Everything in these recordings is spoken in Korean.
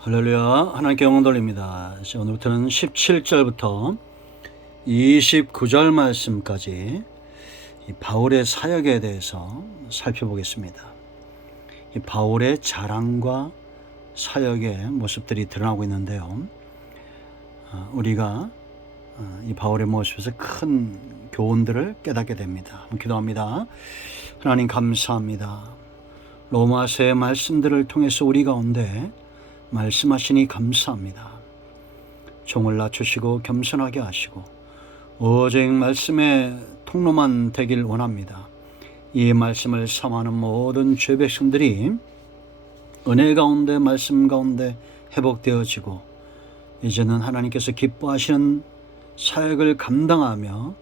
할렐루야. 하나님께 영광 돌립니다. 오늘부터는 17절부터 29절 말씀까지 이 바울의 사역에 대해서 살펴보겠습니다. 이 바울의 자랑과 사역의 모습들이 드러나고 있는데요. 우리가 이 바울의 모습에서 큰 교훈들을 깨닫게 됩니다. 기도합니다. 하나님 감사합니다. 로마서의 말씀들을 통해서 우리 가운데 말씀하시니 감사합니다. 종을 낮추시고 겸손하게 하시고 오직 말씀의 통로만 되길 원합니다. 이 말씀을 삼하는 모든 죄 백성들이 은혜 가운데 말씀 가운데 회복되어지고 이제는 하나님께서 기뻐하시는 사역을 감당하며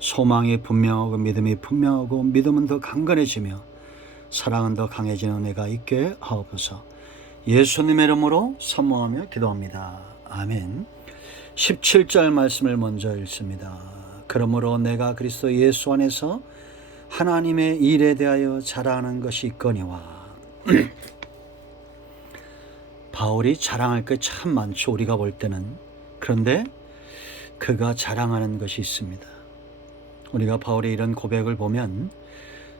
소망이 분명하고 믿음이 분명하고 믿음은 더 강건해지며 사랑은 더 강해지는 은혜가 있게 하옵소서. 예수님의 이름으로 사모하며 기도합니다. 아멘. 17절 말씀을 먼저 읽습니다. 그러므로 내가 그리스도 예수 안에서 하나님의 일에 대하여 자랑하는 것이 있거니와. 바울이 자랑할 것 참 많죠. 우리가 볼 때는. 그런데 그가 자랑하는 것이 있습니다. 우리가 바울의 이런 고백을 보면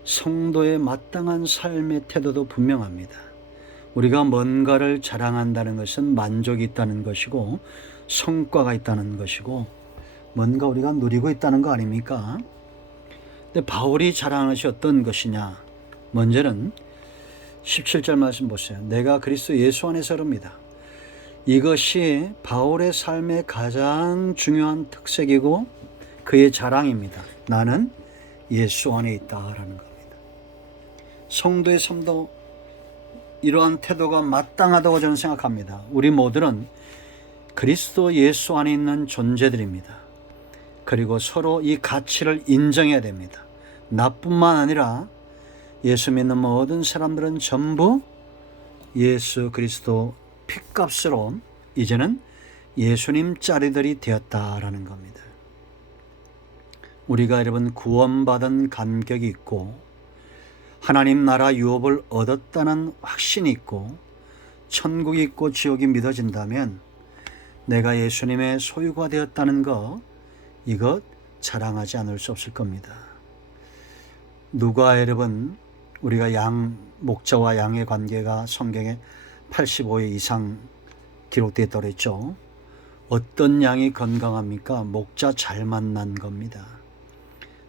성도의 마땅한 삶의 태도도 분명합니다. 우리가 뭔가를 자랑한다는 것은 만족이 있다는 것이고 성과가 있다는 것이고 뭔가 우리가 누리고 있다는 거 아닙니까? 근데 바울이 자랑하는 것이 어떤 것이냐? 먼저는 17절 말씀 보세요. 내가 그리스도 예수 안에서랍니다. 이것이 바울의 삶의 가장 중요한 특색이고 그의 자랑입니다. 나는 예수 안에 있다라는 겁니다. 성도의 삶도 이러한 태도가 마땅하다고 저는 생각합니다. 우리 모두는 그리스도 예수 안에 있는 존재들입니다. 그리고 서로 이 가치를 인정해야 됩니다. 나뿐만 아니라 예수 믿는 모든 사람들은 전부 예수 그리스도 핏값으로 이제는 예수님 짜리들이 되었다라는 겁니다. 우리가 여러분 구원받은 감격이 있고 하나님 나라 유업을 얻었다는 확신이 있고 천국이 있고 지옥이 믿어진다면 내가 예수님의 소유가 되었다는 것, 이것 자랑하지 않을 수 없을 겁니다. 누가 여러분 우리가 목자와 양의 관계가 성경에 85회 이상 기록되어 있다고 했죠. 어떤 양이 건강합니까? 목자 잘 만난 겁니다.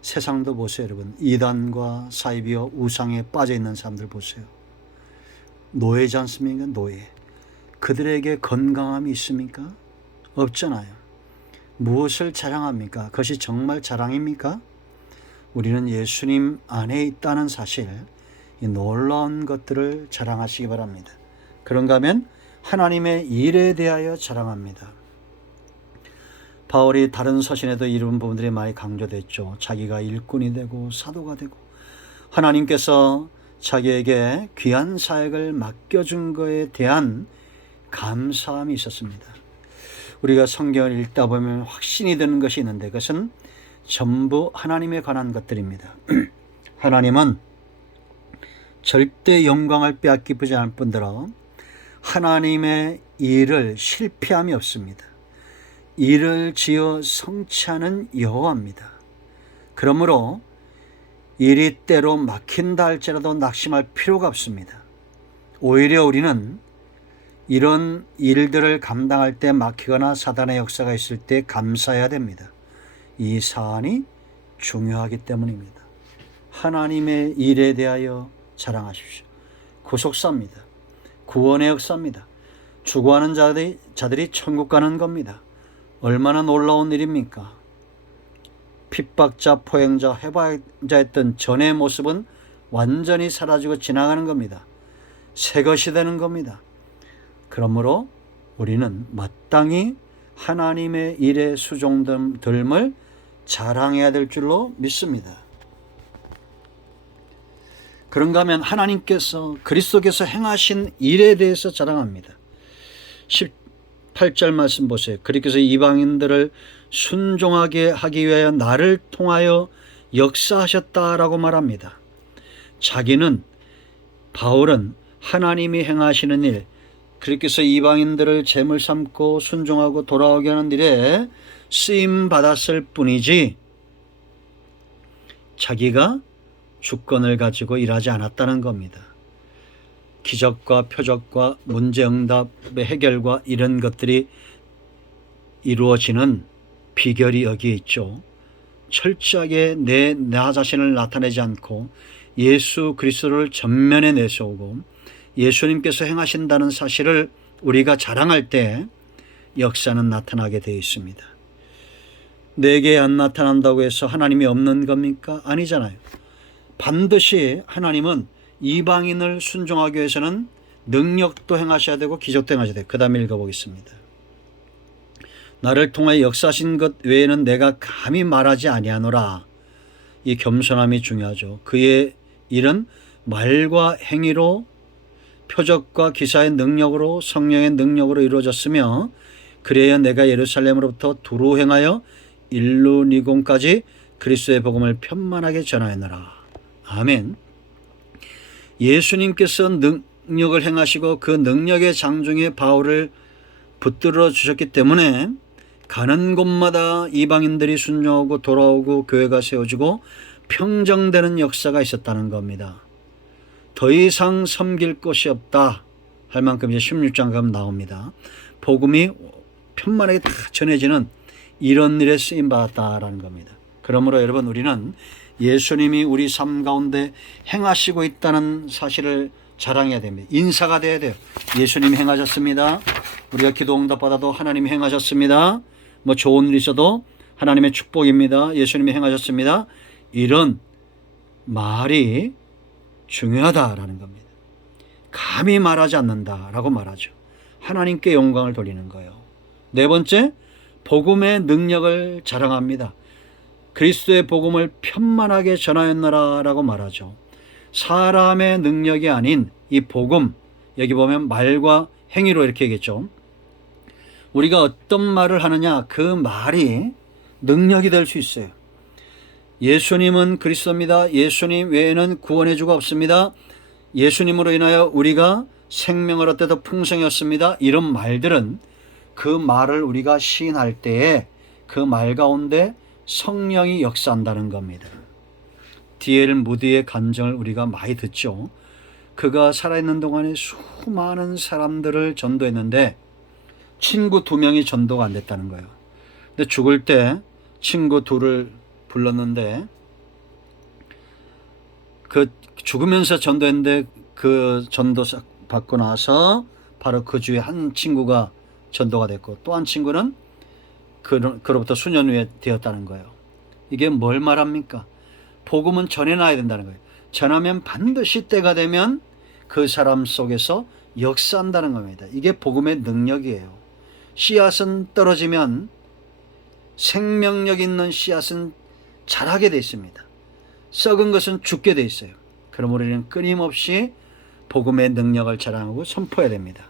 세상도 보세요, 여러분. 이단과 사이비와 우상에 빠져 있는 사람들 보세요. 노예지 않습니까? 노예. 그들에게 건강함이 있습니까? 없잖아요. 무엇을 자랑합니까? 그것이 정말 자랑입니까? 우리는 예수님 안에 있다는 사실, 이 놀라운 것들을 자랑하시기 바랍니다. 그런가 하면 하나님의 일에 대하여 자랑합니다. 바울이 다른 서신에도 이런 부분들이 많이 강조됐죠. 자기가 일꾼이 되고 사도가 되고 하나님께서 자기에게 귀한 사역을 맡겨준 것에 대한 감사함이 있었습니다. 우리가 성경을 읽다 보면 확신이 드는 것이 있는데 그것은 전부 하나님에 관한 것들입니다. 하나님은 절대 영광을 빼앗기지 않을 뿐더러 하나님의 일을 실패함이 없습니다. 일을 지어 성취하는 여호와입니다. 그러므로 일이 때로 막힌다 할지라도 낙심할 필요가 없습니다. 오히려 우리는 이런 일들을 감당할 때 막히거나 사단의 역사가 있을 때 감사해야 됩니다. 이 사안이 중요하기 때문입니다. 하나님의 일에 대하여 자랑하십시오. 구속사입니다. 구원의 역사입니다. 추구하는 자들이 천국 가는 겁니다. 얼마나 놀라운 일입니까? 핍박자, 포행자, 해방자였던 전의 모습은 완전히 사라지고 지나가는 겁니다. 새 것이 되는 겁니다. 그러므로 우리는 마땅히 하나님의 일의 수종됨을 자랑해야 될 줄로 믿습니다. 그런가 하면 하나님께서 그리스도께서 행하신 일에 대해서 자랑합니다. 18절 말씀 보세요. 그리스도께서 이방인들을 순종하게 하기 위하여 나를 통하여 역사하셨다라고 말합니다. 바울은 하나님이 행하시는 일, 그리스도께서 이방인들을 제물 삼고 순종하고 돌아오게 하는 일에 쓰임 받았을 뿐이지 자기가 주권을 가지고 일하지 않았다는 겁니다. 기적과 표적과 문제응답의 해결과 이런 것들이 이루어지는 비결이 여기에 있죠. 철저하게 나 자신을 나타내지 않고 예수 그리스도를 전면에 내세우고 예수님께서 행하신다는 사실을 우리가 자랑할 때 역사는 나타나게 되어 있습니다. 내게 안 나타난다고 해서 하나님이 없는 겁니까? 아니잖아요. 반드시 하나님은 이방인을 순종하기 위해서는 능력도 행하셔야 되고 기적도 행하셔야 돼요. 그 다음에 읽어보겠습니다. 나를 통하여 역사하신 것 외에는 내가 감히 말하지 아니하노라. 이 겸손함이 중요하죠. 그의 일은 말과 행위로 표적과 기사의 능력으로 성령의 능력으로 이루어졌으며 그래야 내가 예루살렘으로부터 두루 행하여 일루니곤까지 그리스도의 복음을 편만하게 전하였노라. 아멘. 예수님께서 능력을 행하시고 그 능력의 장중에 바울을 붙들어 주셨기 때문에 가는 곳마다 이방인들이 순종하고 돌아오고 교회가 세워지고 평정되는 역사가 있었다는 겁니다. 더 이상 섬길 곳이 없다 할 만큼 이제 16장 가면 나옵니다. 복음이 편만하게 다 전해지는 이런 일에 쓰임받았다라는 겁니다. 그러므로 여러분 우리는 예수님이 우리 삶 가운데 행하시고 있다는 사실을 자랑해야 됩니다. 인사가 돼야 돼요. 예수님이 행하셨습니다. 우리가 기도 응답 받아도 하나님이 행하셨습니다. 뭐 좋은 일 있어도 하나님의 축복입니다. 예수님이 행하셨습니다. 이런 말이 중요하다라는 겁니다. 감히 말하지 않는다라고 말하죠. 하나님께 영광을 돌리는 거예요. 네 번째, 복음의 능력을 자랑합니다. 그리스도의 복음을 편만하게 전하였노라라고 말하죠. 사람의 능력이 아닌 이 복음, 여기 보면 말과 행위로 이렇게 얘기했죠. 우리가 어떤 말을 하느냐, 그 말이 능력이 될 수 있어요. 예수님은 그리스도입니다. 예수님 외에는 구원의 주가 없습니다. 예수님으로 인하여 우리가 생명을 얻되 풍성이었습니다. 이런 말들은 그 말을 우리가 시인할 때에 그 말 가운데 성령이 역사한다는 겁니다. D.L. 무디의 간증을 우리가 많이 듣죠. 그가 살아있는 동안에 수많은 사람들을 전도했는데 친구 2명이 전도가 안 됐다는 거예요. 근데 죽을 때 친구 2를 불렀는데 그 죽으면서 전도했는데 그 전도 받고 나서 바로 그 주에 한 친구가 전도가 됐고 또 한 친구는 그로부터 수년 후에 되었다는 거예요. 이게 뭘 말합니까? 복음은 전해놔야 된다는 거예요. 전하면 반드시 때가 되면 그 사람 속에서 역사한다는 겁니다. 이게 복음의 능력이에요. 씨앗은 떨어지면 생명력 있는 씨앗은 자라게 돼 있습니다. 썩은 것은 죽게 돼 있어요. 그러므로 우리는 끊임없이 복음의 능력을 자랑하고 선포해야 됩니다.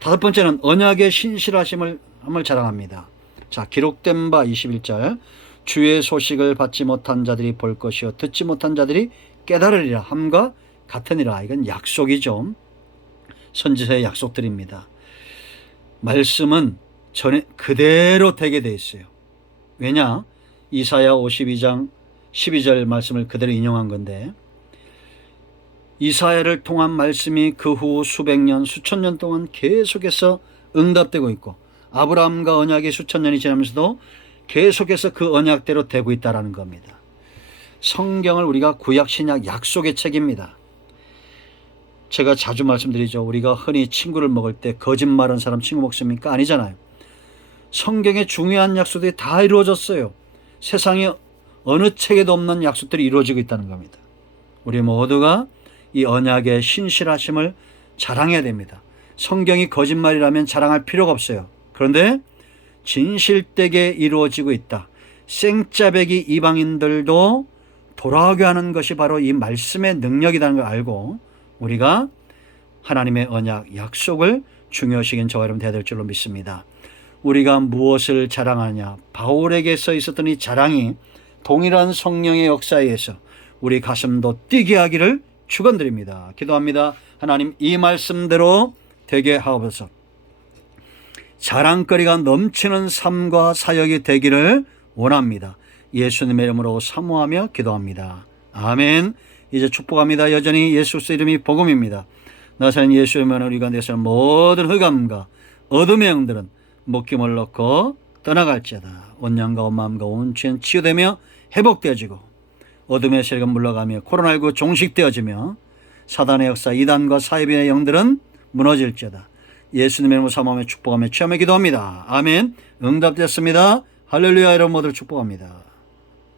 5번째는 언약의 신실하심을 자랑합니다. 자, 기록된 바 21절 주의 소식을 받지 못한 자들이 볼 것이요 듣지 못한 자들이 깨달으리라 함과 같으니라. 이건 약속이죠. 선지서의 약속들입니다. 말씀은 전에 그대로 되게 돼 있어요. 왜냐? 이사야 52장 12절 말씀을 그대로 인용한 건데 이사야를 통한 말씀이 그 후 수백 년, 수천 년 동안 계속해서 응답되고 있고 아브라함과 언약이 수천 년이 지나면서도 계속해서 그 언약대로 되고 있다는 겁니다. 성경을 우리가 구약 신약 약속의 책입니다. 제가 자주 말씀드리죠. 우리가 흔히 친구를 먹을 때 거짓말하는 사람 친구 먹습니까? 아니잖아요. 성경의 중요한 약속들이 다 이루어졌어요. 세상에 어느 책에도 없는 약속들이 이루어지고 있다는 겁니다. 우리 모두가 이 언약의 신실하심을 자랑해야 됩니다. 성경이 거짓말이라면 자랑할 필요가 없어요. 그런데 진실되게 이루어지고 있다. 생짜배기 이방인들도 돌아오게 하는 것이 바로 이 말씀의 능력이라는 걸 알고 우리가 하나님의 언약, 약속을 중요시긴 저와 여러분 돼야 될 줄로 믿습니다. 우리가 무엇을 자랑하냐? 바울에게서 있었던 이 자랑이 동일한 성령의 역사에 의해서 우리 가슴도 뛰게 하기를 축원드립니다. 기도합니다. 하나님, 이 말씀대로 되게 하옵소서. 자랑거리가 넘치는 삶과 사역이 되기를 원합니다. 예수님의 이름으로 사모하며 기도합니다. 아멘. 이제 축복합니다. 여전히 예수 그리스도 이름이 복음입니다. 나사렛 예수의 이름으로 우리 가운데서 모든 흑암과 어둠의 영들은 목숨을 놓고 떠나갈지어다. 온 영과 온 마음과 온 죄는 치유되며 회복되어지고 어둠의 세력은 물러가며 코로나19 종식되어지며 사단의 역사 이단과 사이비의 영들은 무너질지어다. 예수님의 이름으로 사모하며 축복하며 취하며 기도합니다. 아멘. 응답됐습니다. 할렐루야. 여러분 모두를 축복합니다.